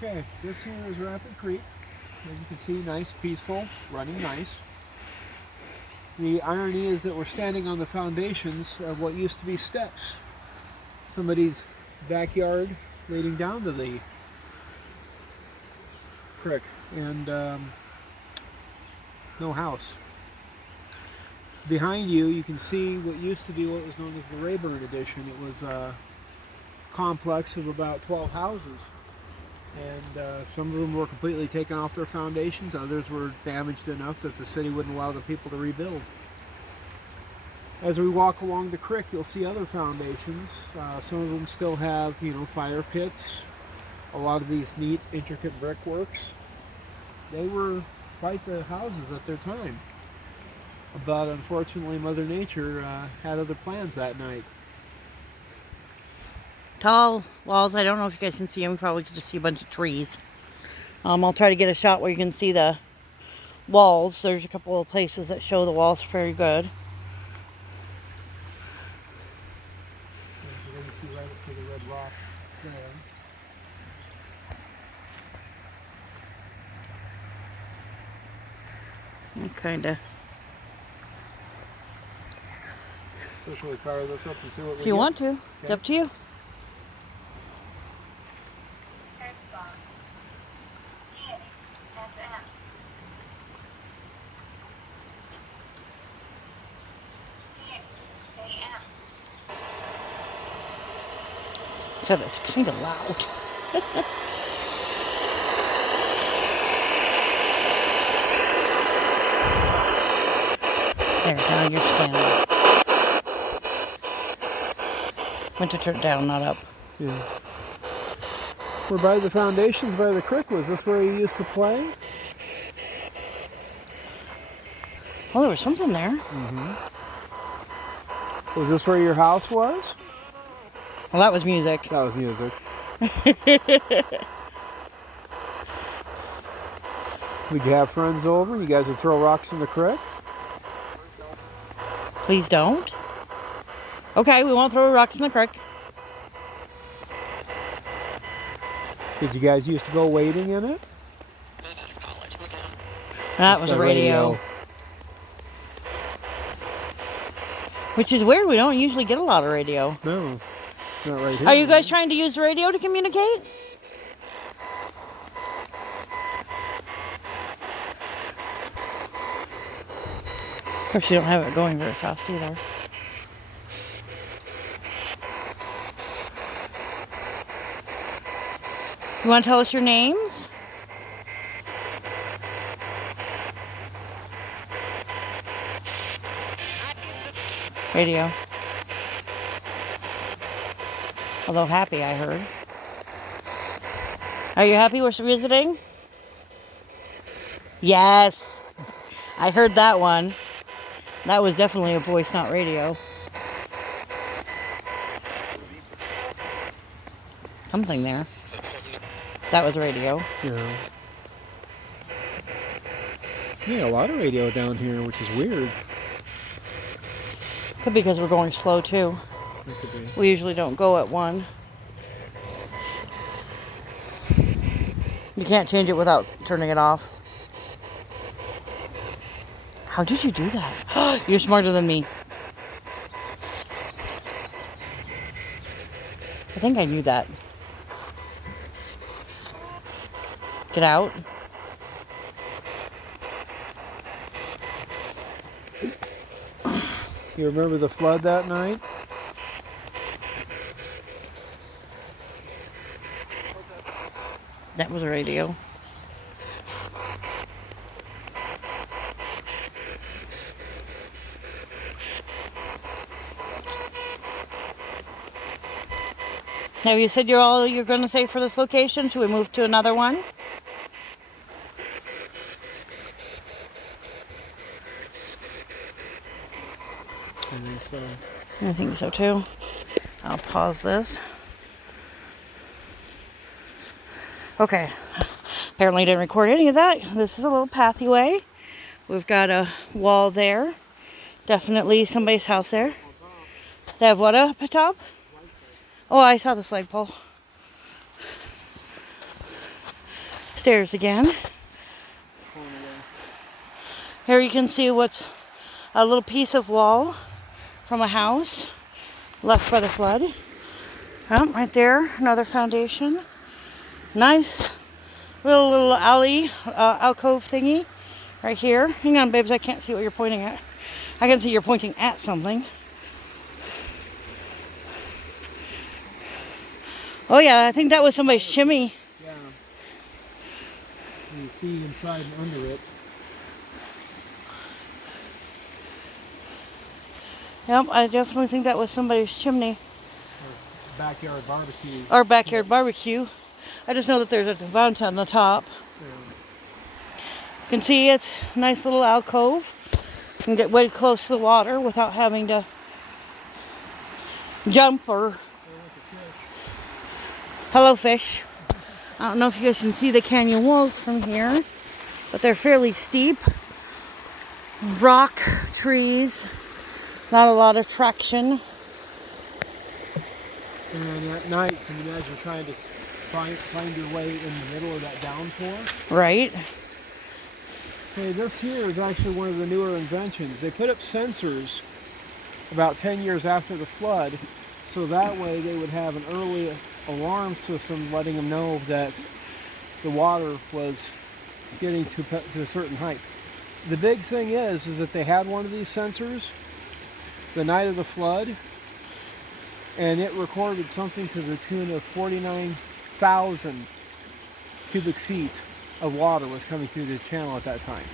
Okay, this here is Rapid Creek. As you can see, nice, peaceful, running nice. The irony is that we're standing on the foundations of what used to be steps. Somebody's backyard leading down to the creek, and no house. Behind you, you can see what used to be what was known as the Rayburn addition. It was a complex of about 12 houses. And some of them were completely taken off their foundations. Others were damaged enough that the city wouldn't allow the people to rebuild. As we walk along the creek, you'll see other foundations. Some of them still have, fire pits. A lot of these neat, intricate brickworks. They were quite the houses at their time. But unfortunately, Mother Nature had other plans that night. Tall walls. I don't know if you guys can see them. You probably can just see a bunch of trees. I'll try to get a shot where you can see the walls. There's a couple of places that show the walls very good. You can see right up to the red rock there. Kind of. So shall we fire this up and see what we get? If you want to. Okay. It's up to you. So that's kind of loud. There, now you're standing. Went to turn it down, not up. Yeah. We're by the foundations by the creek. Was this where you used to play? Oh, there was something there. Mm-hmm. Was this where your house was? Well, that was music. That was music. Would you have friends over? You guys would throw rocks in the creek? Please don't. Okay, we won't throw rocks in the creek. Did you guys used to go wading in it? That was a radio. Which is weird. We don't usually get a lot of radio. No, not right here. Are you guys trying to use the radio to communicate? Of course, you don't have it going very fast either. You want to tell us your names? Radio. Although happy, I heard. Are you happy we're visiting? Yes. I heard that one. That was definitely a voice, not radio. Something there. That was radio. Yeah. Yeah, a lot of radio down here, which is weird. Could be because we're going slow too. That could be. We usually don't go at 1. You can't change it without turning it off. How did you do that? You're smarter than me. I think I knew that. Get out. You remember the flood that night? That was a radio. Now you said you're all you're going to say for this location. Should we move to another one? I think so. I think so too. I'll pause this. Okay. Apparently didn't record any of that. This is a little pathway. We've got a wall there. Definitely somebody's house there. They have what up top? Oh, I saw the flagpole. upstairs again. Pulling away. Here you can see what's a little piece of wall from a house left by the flood. Oh, right there, another foundation. Nice little alley, alcove thingy right here. Hang on, babes, I can't see what you're pointing at. I can see you're pointing at something. Oh yeah, I think that was somebody's chimney. Yeah. You can see inside and under it. Yep, I definitely think that was somebody's chimney. Or backyard barbecue. Or backyard barbecue. I just know that there's a fountain on the top. Yeah. You can see it's a nice little alcove. You can get way close to the water without having to jump or... Hello, fish. I don't know if you guys can see the canyon walls from here, but they're fairly steep. Rock, trees, not a lot of traction. And at night, can you imagine trying to find your way in the middle of that downpour? Right. Okay, this here is actually one of the newer inventions. They put up sensors about 10 years after the flood, so that way they would have an early alarm system letting them know that the water was getting to a certain height. The big thing is that they had one of these sensors the night of the flood, and it recorded something to the tune of 49,000 cubic feet of water was coming through the channel at that time.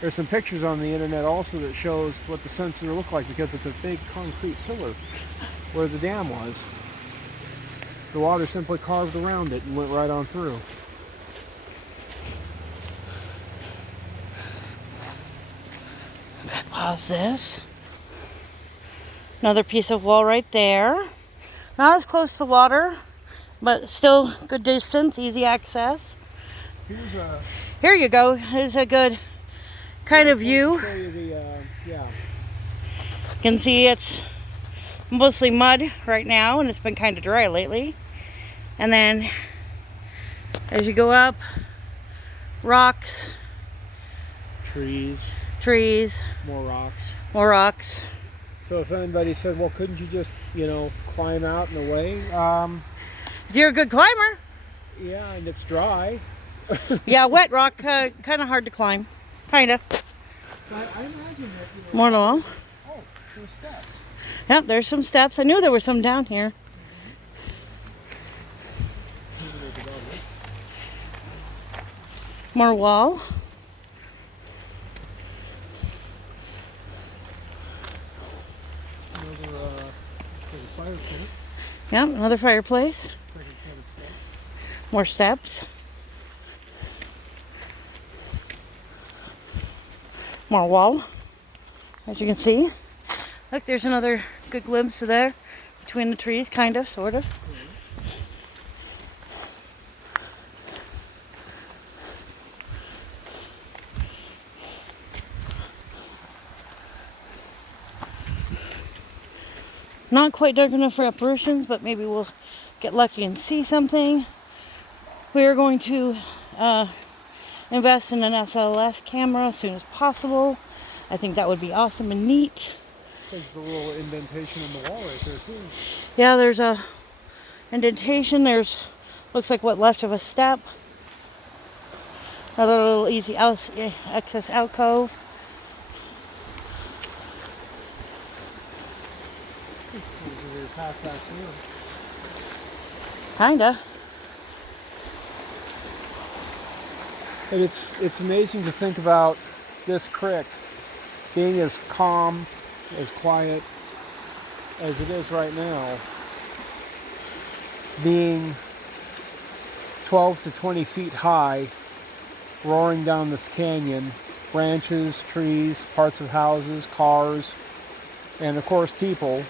There's some pictures on the internet also that shows what the sensor looked like, because it's a big concrete pillar where the dam was. The water simply carved around it and went right on through. Pause this. Another piece of wall right there. Not as close to the water, but still good distance, easy access. Here's a... Here you go. Here's a good kind of view. Show you the, yeah. You can see it's mostly mud right now, and it's been kind of dry lately. And then as you go up, rocks, Trees, more rocks. So if anybody said, well, couldn't you just, climb out and away? If you're a good climber. Yeah, and it's dry. Yeah, wet rock, kind of hard to climb. Kind of. I imagine that, More along. Oh, there's steps. Yeah, there's some steps. I knew there were some down here. More wall. Another fire pit. Yeah, another fireplace. More steps. More wall, as you can see. Look, there's another good glimpse of there between the trees, kind of, sort of. Not quite dark enough for apparitions, but maybe we'll get lucky and see something. We are going to invest in an SLS camera as soon as possible. I think that would be awesome and neat. There's a little indentation in the wall right there too. Yeah, there's a indentation. There's, looks like what left of a step. Another little easy access alcove. Kinda. And it's amazing to think about this creek being as calm, as quiet as it is right now, being 12 to 20 feet high, roaring down this canyon, branches, trees, parts of houses, cars, and of course people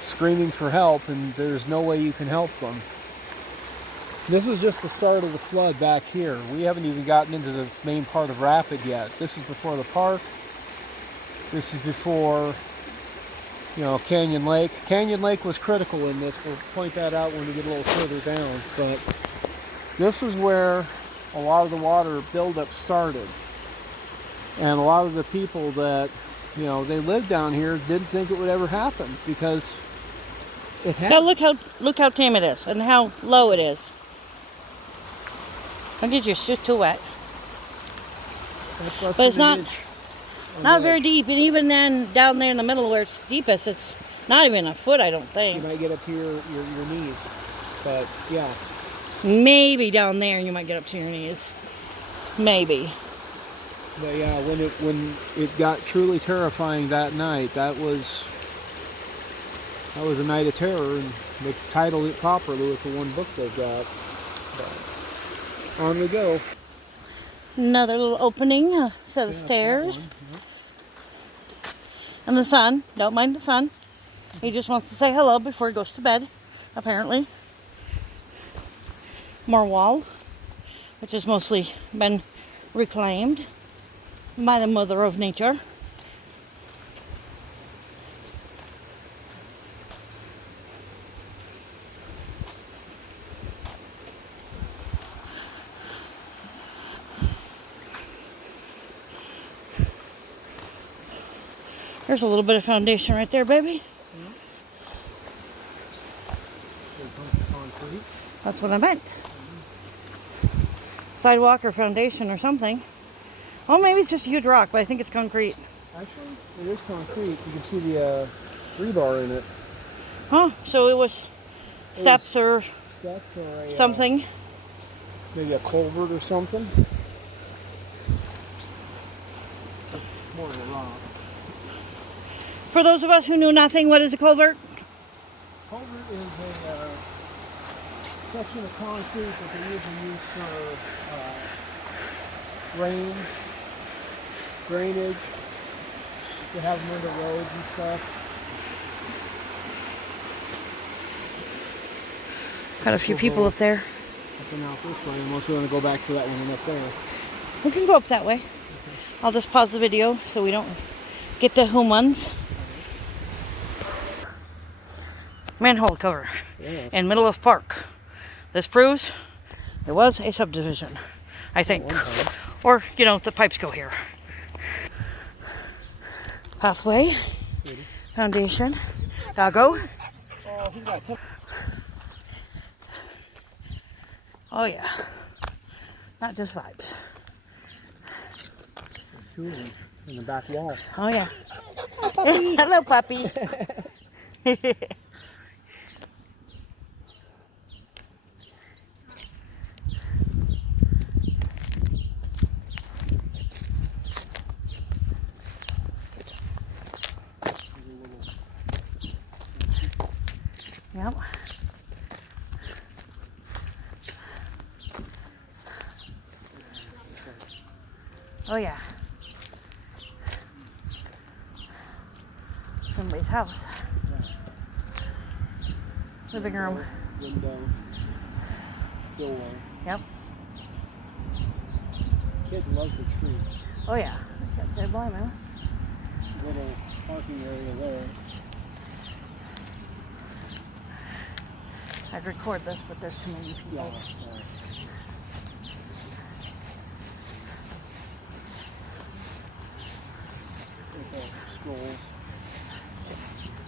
screaming for help, and there's no way you can help them. This is just the start of the flood back here. We haven't even gotten into the main part of Rapid yet. This is before the park. This is before, Canyon Lake. Canyon Lake was critical in this. We'll point that out when we get a little further down. But This is where a lot of the water buildup started. And a lot of the people that, they lived down here didn't think it would ever happen because it had. Now look how tame it is and how low it is. Don't get your shoes too wet. That's less But it's than an not inch. not very deep, and even then down there in the middle where it's deepest, it's not even a foot, I don't You think. might get up to your knees. But yeah. Maybe down there you might get up to your knees. Maybe. But yeah, when it got truly terrifying that night, that was a night of terror, and they titled it properly with the one book they've got. But on we go. Another little opening, set of stairs. And the sun. Don't mind the sun. He just wants to say hello before he goes to bed, apparently. More wall, which has mostly been reclaimed by the mother of nature. There's a little bit of foundation right there, baby. That's what I meant. Sidewalk or foundation or something. Well, maybe it's just a huge rock, but I think it's concrete. Actually, it is concrete. You can see the rebar in it. Huh? So it was steps or something. Maybe a culvert or something. It's more than a rock. For those of us who knew nothing, what is a culvert? Culvert is a section of concrete that they usually use for rain, drainage. They have them under roads and stuff. Got a few people up there. Up and out this way, unless we want to go back to that one up there. We can go up that way. Okay. I'll just pause the video so we don't get the humans. Manhole cover in middle of park. This proves it was a subdivision, I think. Or, the pipes go here. Pathway, foundation, doggo. Oh yeah, not just vibes. In the back wall. Oh yeah. Puppy. Hello, puppy. Yep. Oh yeah. Somebody's house. Living room. Window. Doorway. Yep. Kids love the tree. Oh yeah. Can't say blame him. Little parking area there. I'd record this, but there's too many people. Yeah. Strolls.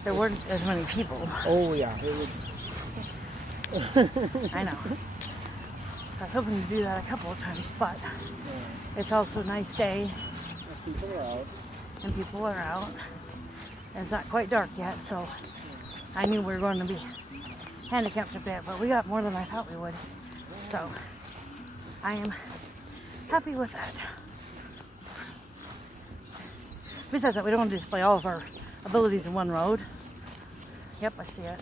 There weren't as many people. Oh yeah. I know. I was hoping to do that a couple of times, but it's also a nice day. People are out. And people are out. And it's not quite dark yet, so I knew we were going to be handicapped a bit, but we got more than I thought we would. So I am happy with that. Besides that, we don't want to display all of our abilities in one road. Yep, I see it.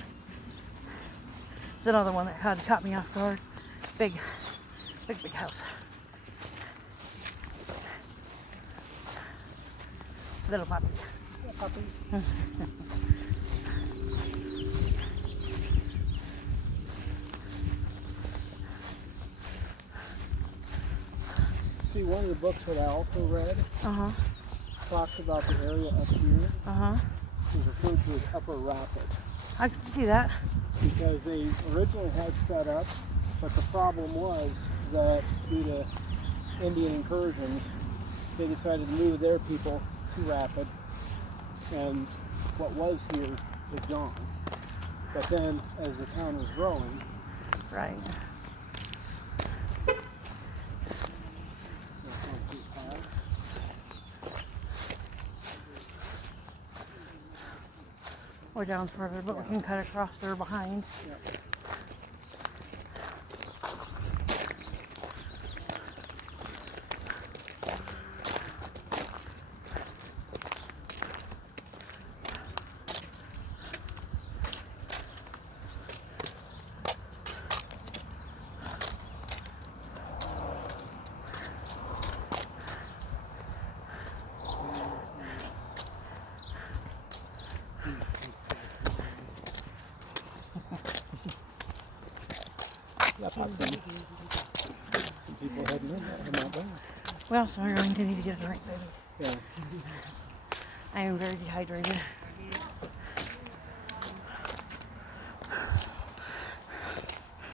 It's another one that had caught me off guard. Big house. Little puppy. Yeah, puppy. See, one of the books that I also read talks about the area up here is referred to as Upper Rapid. I can see that. Because they originally had set up But the problem was that due to Indian incursions, they decided to move their people to Rapid, and what was here is gone. But then, as the town was growing, Right. Or down further, but we can cut across there behind. Yep. Some people heading in there. I'm not bad. Well, so we're going to need to get a drink, baby. Yeah. I am very dehydrated.